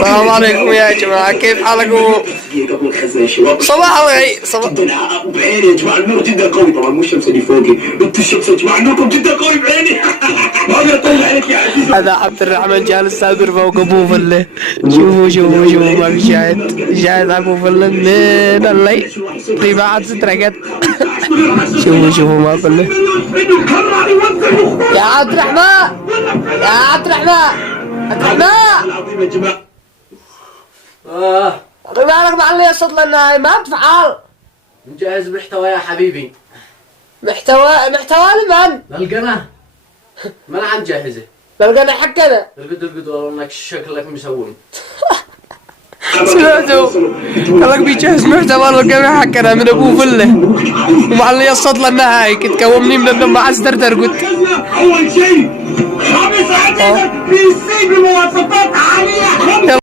السلام عليكم يا جماعة، كيف حالكم؟ صباح الخير. بعيني يا جماعه النور جدا قوي، طبعا مو الشمس اللي فوقي، انت الشمس يا جماعه نوركم جدا قوي بعيني. ما اقدر اطلع عليك يا عزيزي. هذا عبد الرحمن جالس سابر فوق ابو فله. شوفوا ما في شاهد ابو فله من الليل في بعد سترقت. شوفوا ما فله يا عبد الرحمن، يا عبد الرحمن، عبد الرحمن. خلي بالك معلي يصل لنا ما تفعل. نجهز محتوى يا حبيبي. محتوى لمن؟ للقناة. ما انا عم جهزه. للقناة حقنا. القد والله انك شكلك مسوي. سمعتوا؟ قال لك بيجهز محتوى للقناة حقنا من ابو فله، ومعلي يصل لنا هاي كنت كومني من النوم مع استردر قلت. اول شيء خمس عدد في السي بمواصفات عاليه.